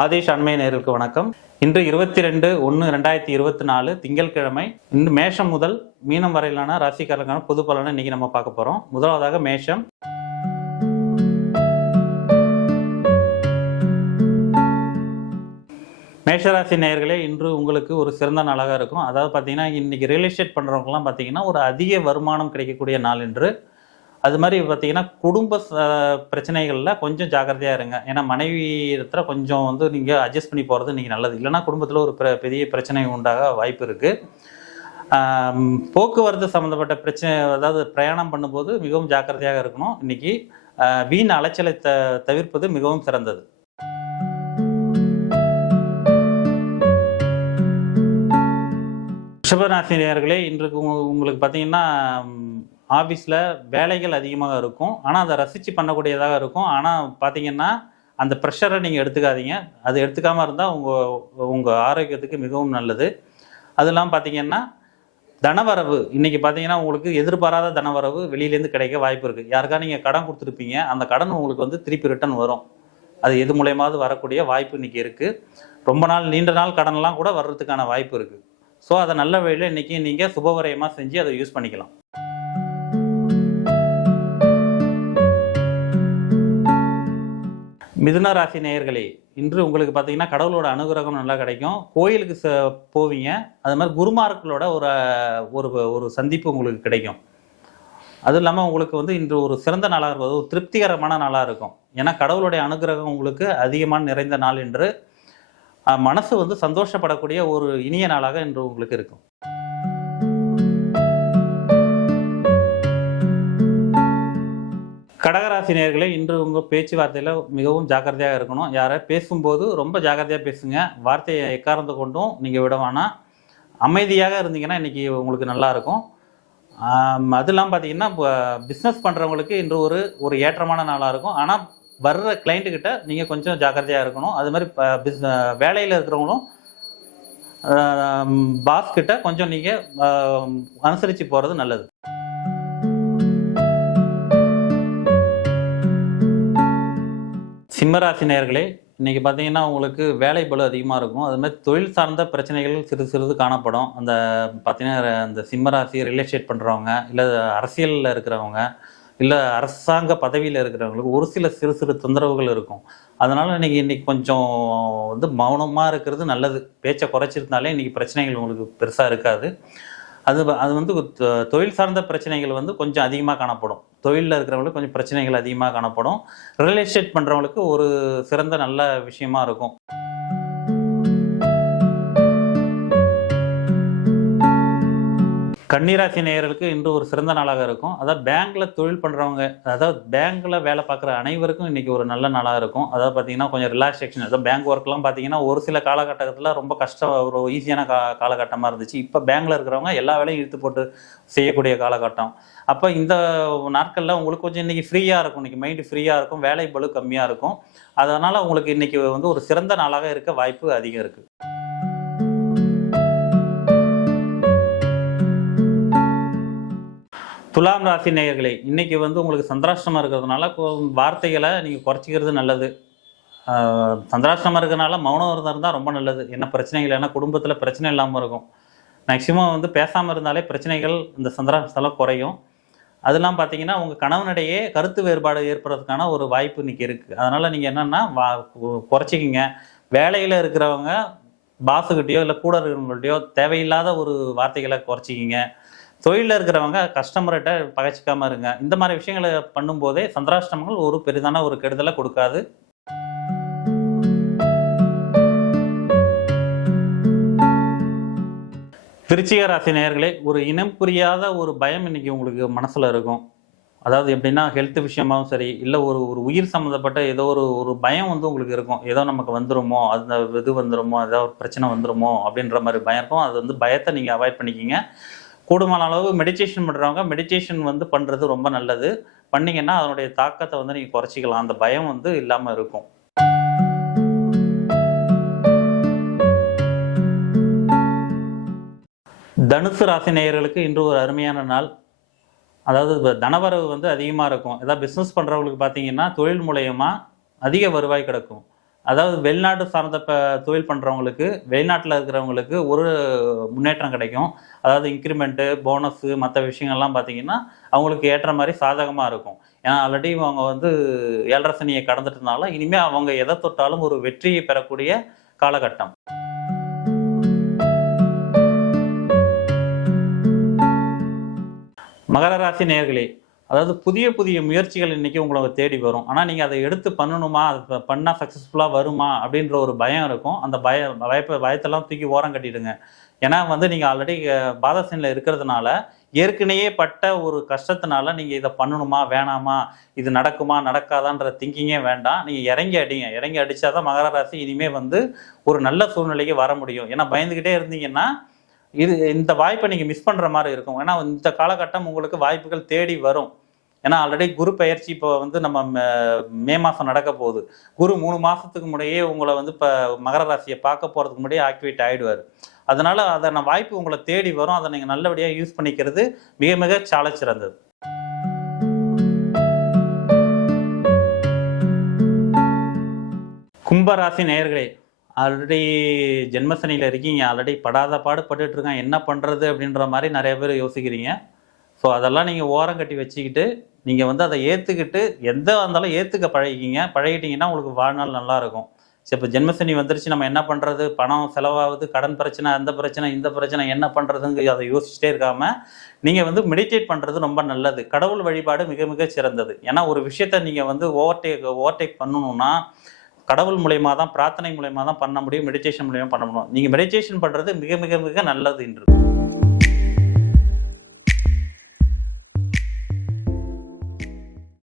ஆதேஷ் அண்மை நேர்களுக்கு வணக்கம். இன்று இருபத்தி ரெண்டு ஒன்று ரெண்டாயிரத்தி இருபத்தி நாலு திங்கட்கிழமை. இன்று மேஷம் முதல் மீனம் வரையிலான ராசிக்காரர்களுக்கான பொது பலனை இன்னைக்கு நம்ம பார்க்க போறோம். முதலாவதாக மேஷம். மேஷராசி நேயர்களே இன்று உங்களுக்கு ஒரு சிறந்த நாளாக இருக்கும். அதாவது பார்த்தீங்கன்னா இன்னைக்கு ரியல் எஸ்டேட் பண்ணுறவங்கலாம் பார்த்தீங்கன்னா ஒரு அதிக வருமானம் கிடைக்கக்கூடிய நாள் என்று அது மாதிரி பார்த்தீங்கன்னா குடும்ப பிரச்சனைகளில் கொஞ்சம் ஜாக்கிரதையாக இருங்க. ஏன்னா மனைவி இடத்துல கொஞ்சம் வந்து நீங்கள் அட்ஜஸ்ட் பண்ணி போகிறது நீங்கள் நல்லது. இல்லைன்னா குடும்பத்தில் ஒரு பெரிய பிரச்சனை உண்டாக வாய்ப்பு இருக்குது போக்குவரத்து சம்மந்தப்பட்ட பிரச்சனை அதாவது பிரயாணம் பண்ணும்போது மிகவும் ஜாக்கிரதையாக இருக்கணும். இன்னைக்கு வீண் அலைச்சலை த தவிர்ப்பது மிகவும் சிறந்தது. ரிஷபராசினியர்களே இன்றைக்கு உங்களுக்கு பார்த்தீங்கன்னா ஆஃபீஸில் வேலைகள் அதிகமாக இருக்கும். ஆனால் அதை ரசித்து பண்ணக்கூடியதாக இருக்கும். ஆனால் பார்த்தீங்கன்னா அந்த ப்ரெஷரை நீங்கள் எடுத்துக்காதீங்க. அது எடுத்துக்காமல் இருந்தால் உங்கள் உங்கள் ஆரோக்கியத்துக்கு மிகவும் நல்லது. அதெல்லாம் இல்லாமல் பார்த்தீங்கன்னா தனவரவு. இன்றைக்கி பார்த்தீங்கன்னா உங்களுக்கு எதிர்பாராத தனவரவு வெளியிலேருந்து கிடைக்க வாய்ப்பு இருக்குது யாருக்கா நீங்கள் கடன் கொடுத்துருப்பீங்க அந்த கடன் உங்களுக்கு வந்து திருப்பி ரிட்டர்ன் வரும். அது எது மூலயமாவது வரக்கூடிய வாய்ப்பு இன்னைக்கு இருக்குது ரொம்ப நாள் நீண்ட நாள் கடன்லாம் கூட வர்றதுக்கான வாய்ப்பு இருக்குது ஸோ அதை நல்ல வழியில் இன்றைக்கி நீங்கள் சுபவரயமாக செஞ்சு அதை யூஸ் பண்ணிக்கலாம். மிதுன ராசி நேயர்களே இன்று உங்களுக்கு பார்த்தீங்கன்னா கடவுளோட அனுகிரகம் நல்லா கிடைக்கும். கோயிலுக்கு ச போவீங்க. அது மாதிரி குருமார்களோட ஒரு ஒரு ஒரு சந்திப்பு உங்களுக்கு கிடைக்கும். அது இல்லாமல் உங்களுக்கு வந்து இன்று ஒரு சிறந்த நாளாக இருக்கும் ஒரு திருப்திகரமான நாளாக இருக்கும். ஏன்னா கடவுளுடைய அனுகிரகம் உங்களுக்கு அதிகமான நிறைந்த நாள் என்று மனசு வந்து சந்தோஷப்படக்கூடிய ஒரு இனிய நாளாக இன்று உங்களுக்கு இருக்கும். கடகராசி நேயர்களே இன்று உங்கள் பேச்சுவார்த்தையில் மிகவும் ஜாக்கிரதையாக இருக்கணும். யாரை பேசும்போது ரொம்ப ஜாக்கிரதையாக பேசுங்க. வார்த்தையை எக்காரந்து கொண்டும் நீங்கள் விட வேணாம். அமைதியாக இருந்தீங்கன்னா இன்றைக்கி உங்களுக்கு நல்லாயிருக்கும் அதெல்லாம் பார்த்தீங்கன்னா அது இல்லாமல் பார்த்தீங்கன்னா பிஸ்னஸ் பண்ணுறவங்களுக்கு இன்று ஒரு ஒரு ஏற்றமான நாளாக இருக்கும். ஆனால் வர்ற கிளைண்ட்டுக்கிட்ட நீங்கள் கொஞ்சம் ஜாக்கிரதையாக இருக்கணும். அது மாதிரி பிஸ் வேலையில் இருக்கிறவங்களும் பாஸ்கிட்ட கொஞ்சம் நீங்கள் அனுசரித்து போகிறது நல்லது. சிம்மராசி நேயர்களே இன்னைக்கு பார்த்தீங்கன்னா உங்களுக்கு வேலை பலு அதிகமாக இருக்கும். அது மாதிரி தொழில் சார்ந்த பிரச்சனைகள் சிறு சிறிது காணப்படும். அந்த பார்த்தீங்கன்னா அந்த சிம்மராசி ரியல் எஸ்டேட் பண்ணுறவங்க இல்லை அரசியலில் இருக்கிறவங்க இல்லை அரசாங்க பதவியில் இருக்கிறவங்களுக்கு ஒரு சில சிறு சிறு தொந்தரவுகள் இருக்கும். அதனால் இன்னைக்கு இன்றைக்கி கொஞ்சம் வந்து மௌனமாக இருக்கிறது நல்லது. பேச்சை குறைச்சிருந்தாலே இன்றைக்கி பிரச்சனைகள் உங்களுக்கு பெருசாக இருக்காது. அது அது வந்து தொழில் சார்ந்த பிரச்சனைகள் வந்து கொஞ்சம் அதிகமாக காணப்படும். தொழிலில் இருக்கிறவங்களுக்கு கொஞ்சம் பிரச்சனைகள் அதிகமாக காணப்படும். ரியல் எஸ்டேட் பண்ணுறவங்களுக்கு ஒரு சிறந்த நல்ல விஷயமா இருக்கும். கன்னிராசி நேயர்களுக்கு இன்று ஒரு சிறந்த நாளாக இருக்கும். அதாவது பேங்க்ல தொழில் பண்றவங்க அதாவது பேங்க்ல வேலை பார்க்குற அனைவருக்கும் இன்னைக்கு ஒரு நல்ல நாளாக இருக்கும். அதாவது பார்த்தீங்கன்னா கொஞ்சம் ரிலாக்ஸேஷன் அதாவது பேங்க் ஒர்க்லாம் பார்த்தீங்கன்னா ஒரு சில காலகட்டத்தில் ரொம்ப கஷ்டம் ஒரு ஈஸியான கா காலகட்டமாக இருந்துச்சு. இப்போ பேங்க்ல இருக்கிறவங்க எல்லா வேலையும் இழுத்து போட்டு செய்யக்கூடிய காலகட்டம். அப்போ இந்த நாட்களில் உங்களுக்கு கொஞ்சம் இன்றைக்கி ஃப்ரீயாக இருக்கும். இன்றைக்கி மைண்டு ஃப்ரீயாக இருக்கும். வேலை பளு கம்மியாக இருக்கும். அதனால் உங்களுக்கு இன்றைக்கி வந்து ஒரு சிறந்த நாளாக இருக்க வாய்ப்பு அதிகம் இருக்குது துலாம் ராசி நேயர்களே இன்றைக்கி வந்து உங்களுக்கு சந்திராஷ்டமாக இருக்கிறதுனால வார்த்தைகளை நீங்கள் குறைச்சிக்கிறது நல்லது. சந்திராஷ்டமாக இருக்கிறதுனால மௌனம் இருந்தால் ரொம்ப நல்லது. என்ன பிரச்சனைகள் ஏன்னா குடும்பத்தில் பிரச்சனை இல்லாமல் இருக்கும். மேக்சிமம் வந்து பேசாமல் இருந்தாலே பிரச்சனைகள் இந்த சந்திராஷ்டத்தில் குறையும். அதெல்லாம் பார்த்தீங்கன்னா உங்கள் கணவனிடையே கருத்து வேறுபாடு ஏற்படுறதுக்கான ஒரு வாய்ப்பு இன்னைக்கு இருக்குது அதனால் நீங்கள் என்னென்னா வா குறைச்சிக்கிங்க. வேலையில் இருக்கிறவங்க பாஸுக்கிட்டேயோ இல்லை கூட இருக்கிறவங்கள்ட்டையோ தேவையில்லாத ஒரு வார்த்தைகளை குறைச்சிக்கிங்க. தொழிலில் இருக்கிறவங்க கஸ்டமர்கிட்ட பகைச்சிக்காம இருங்க. இந்த மாதிரி விஷயங்களை பண்ணும்போதே சந்திராஷ்டமங்கள் ஒரு பெரிதான ஒரு கெடுதலை கொடுக்காது. திருச்சிக ராசி நேயர்களே ஒரு இனம் புரியாத ஒரு பயம் இன்னைக்கு உங்களுக்கு மனசில் இருக்கும். அதாவது எப்படின்னா ஹெல்த் விஷயமாவும் சரி இல்லை ஒரு ஒரு உயிர் சம்மந்தப்பட்ட ஏதோ ஒரு ஒரு பயம் வந்து உங்களுக்கு இருக்கும். ஏதோ நமக்கு வந்துருமோ அந்த இது வந்துருமோ ஏதோ ஒரு பிரச்சனை வந்துருமோ அப்படின்ற மாதிரி பயம் இருக்கும். அது வந்து பயத்தை நீங்கள் அவாய்ட் பண்ணிக்கிங்க. கூடுமான அளவு மெடிடேஷன் பண்ணுறவங்க மெடிடேஷன் வந்து பண்ணுறது ரொம்ப நல்லது. பண்ணீங்கன்னா அதனுடைய தாக்கத்தை வந்து நீங்கள் குறைச்சிக்கலாம். அந்த பயம் வந்து இல்லாமல் இருக்கும். தனுசு ராசி நேயர்களுக்கு இன்று ஒரு அருமையான நாள். அதாவது தனவரவு வந்து அதிகமாக இருக்கும். ஏதாவது பிஸ்னஸ் பண்ணுறவங்களுக்கு பார்த்தீங்கன்னா தொழில் மூலயமா அதிக வருவாய் கிடைக்கும். அதாவது வெளிநாடு சார்ந்த தொழில் பண்ணுறவங்களுக்கு வெளிநாட்டில் இருக்கிறவங்களுக்கு ஒரு முன்னேற்றம் கிடைக்கும். அதாவது இன்க்ரிமெண்ட்டு போனஸு மற்ற விஷயங்கள்லாம் பார்த்தீங்கன்னா அவங்களுக்கு ஏற்ற மாதிரி சாதகமாக இருக்கும். ஏன்னா ஆல்ரெடி அவங்க வந்து ஏழரை சனியை கடந்துட்டதுனால இனிமேல் அவங்க எதை தொட்டாலும் ஒரு வெற்றியை பெறக்கூடிய காலகட்டம். மகர ராசி நேர்களே அதாவது புதிய புதிய முயற்சிகள் இன்றைக்கி உங்களை தேடி வரும். ஆனால் நீங்கள் அதை எடுத்து பண்ணணுமா? அது பண்ணால் சக்ஸஸ்ஃபுல்லாக வருமா? அப்படின்ற ஒரு பயம் இருக்கும். அந்த பய பயப்ப பயத்தெல்லாம் தூக்கி ஓரம் கட்டிடுங்க. ஏன்னா வந்து நீங்கள் ஆல்ரெடி பாதசனில் இருக்கிறதுனால ஏற்கனவே பட்ட ஒரு கஷ்டத்தினால நீங்கள் இதை பண்ணணுமா வேணாமா இது நடக்குமா நடக்காதான்ற திங்கிங்கே வேண்டாம். நீங்கள் இறங்கி அடிங்க. இறங்கி அடித்தாதான் மகர ராசி இனிமேல் வந்து ஒரு நல்ல சூழ்நிலைக்கு வர முடியும். ஏன்னா பயந்துக்கிட்டே இருந்தீங்கன்னா இது இந்த வாய்ப்பை நீங்கள் மிஸ் பண்ணுற மாதிரி இருக்கும். ஏன்னா இந்த காலகட்டம் உங்களுக்கு வாய்ப்புகள் தேடி வரும். ஏன்னா ஆல்ரெடி குரு பயிற்சி இப்போ வந்து நம்ம மே- மாதம் நடக்க போகுது. குரு மூணு மாதத்துக்கு முன்னாடியே உங்களை வந்து இப்போ மகர ராசியை பார்க்க போகிறதுக்கு முன்னாடியே ஆக்டிவேட் ஆகிடுவார் அதனால் அதான வாய்ப்பு உங்களை தேடி வரும். அதை நீங்கள் நல்லபடியாக யூஸ் பண்ணிக்கிறது மிக மிக சால சிறந்தது. கும்பராசி நேர்களே ஆல்ரெடி ஜென்மசனியில் இருக்கீங்க. ஆல்ரெடி படாத பாடு பட்டுட்டு என்ன பண்ணுறது அப்படின்ற மாதிரி நிறைய பேர் யோசிக்கிறீங்க. ஸோ அதெல்லாம் நீங்கள் ஓரம் கட்டி வச்சுக்கிட்டு நீங்கள் வந்து அதை ஏற்றுக்கிட்டு எந்த இருந்தாலும் ஏற்றுக்க பழகிக்கிங்க. பழகிட்டிங்கன்னா உங்களுக்கு வாழ்நாள் நல்லாயிருக்கும். சரி இப்போ ஜென்மசனி வந்துருச்சு நம்ம என்ன பண்ணுறது பணம் செலவாகுது கடன் பிரச்சனை அந்த பிரச்சனை இந்த பிரச்சனை என்ன பண்ணுறதுங்க அதை யோசிச்சுட்டே இருக்காமல் நீங்கள் வந்து மெடிடேட் பண்ணுறது ரொம்ப நல்லது. கடவுள் வழிபாடு மிக மிக சிறந்தது. ஏன்னா ஒரு விஷயத்த நீங்கள் வந்து ஓவர்டேக் ஓவர்டேக் பண்ணணும்னா கடவுள் மூலயமா தான் பிரார்த்தனை மூலயமா தான் பண்ண முடியும் மெடிடேஷன் மூலயமா பண்ண முடியும். நீங்கள் மெடிடேஷன் பண்ணுறது மிக மிக மிக நல்லது என்று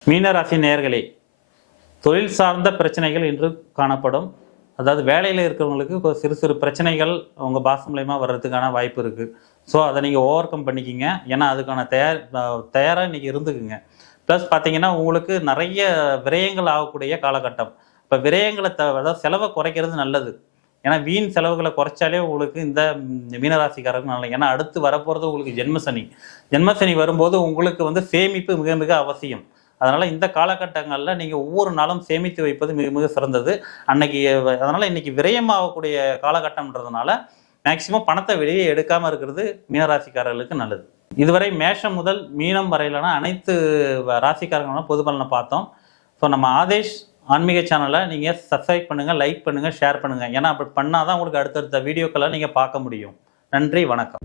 மீனராசி நேர்களே தொழில் சார்ந்த பிரச்சனைகள் இன்று காணப்படும். அதாவது வேலையில் இருக்கிறவங்களுக்கு இப்போ சிறு சிறு பிரச்சனைகள் உங்கள் பாஸ் மூலயமா வர்றதுக்கான வாய்ப்பு இருக்குது ஸோ அதை நீங்கள் ஓவர் கம் பண்ணிக்கிங்க. ஏன்னா அதுக்கான தயார் தயாராக இன்றைக்கி இருந்துக்குங்க. ப்ளஸ் பார்த்தீங்கன்னா உங்களுக்கு நிறைய விரயங்கள் ஆகக்கூடிய காலகட்டம். இப்போ விரயங்களை த அதாவது செலவை குறைக்கிறது நல்லது. ஏன்னா வீண் செலவுகளை குறைச்சாலே உங்களுக்கு இந்த மீனராசிக்காரர்கள் நல்ல நல்லது ஏன்னா அடுத்து வரப்போகிறது உங்களுக்கு ஜென்மசனி. ஜென்மசனி வரும்போது உங்களுக்கு வந்து சேமிப்பு மிக மிக அவசியம். அதனால் இந்த காலகட்டங்களில் நீங்கள் ஒவ்வொரு நாளும் சேமித்து வைப்பது மிக மிக சிறந்தது. அன்னைக்கு அதனால் இன்னைக்கு விரயமாகக்கூடிய காலகட்டம்ன்றதுனால மேக்சிமம் பணத்தை வெளியே எடுக்காமல் இருக்கிறது மீனராசிக்காரர்களுக்கு நல்லது. இதுவரை மேஷம் முதல் மீனம் வரையிலான அனைத்து ராசிக்காரங்களும் பொது பலனை பார்த்தோம். ஸோ நம்ம ஆதேஷ் ஆன்மீக சேனலை நீங்கள் சப்ஸ்கிரைப் பண்ணுங்கள் லைக் பண்ணுங்கள் ஷேர் பண்ணுங்கள் ஏன்னா அப்படி பண்ணால் தான் உங்களுக்கு அடுத்தடுத்த வீடியோக்களை நீங்கள் பார்க்க முடியும். நன்றி வணக்கம்.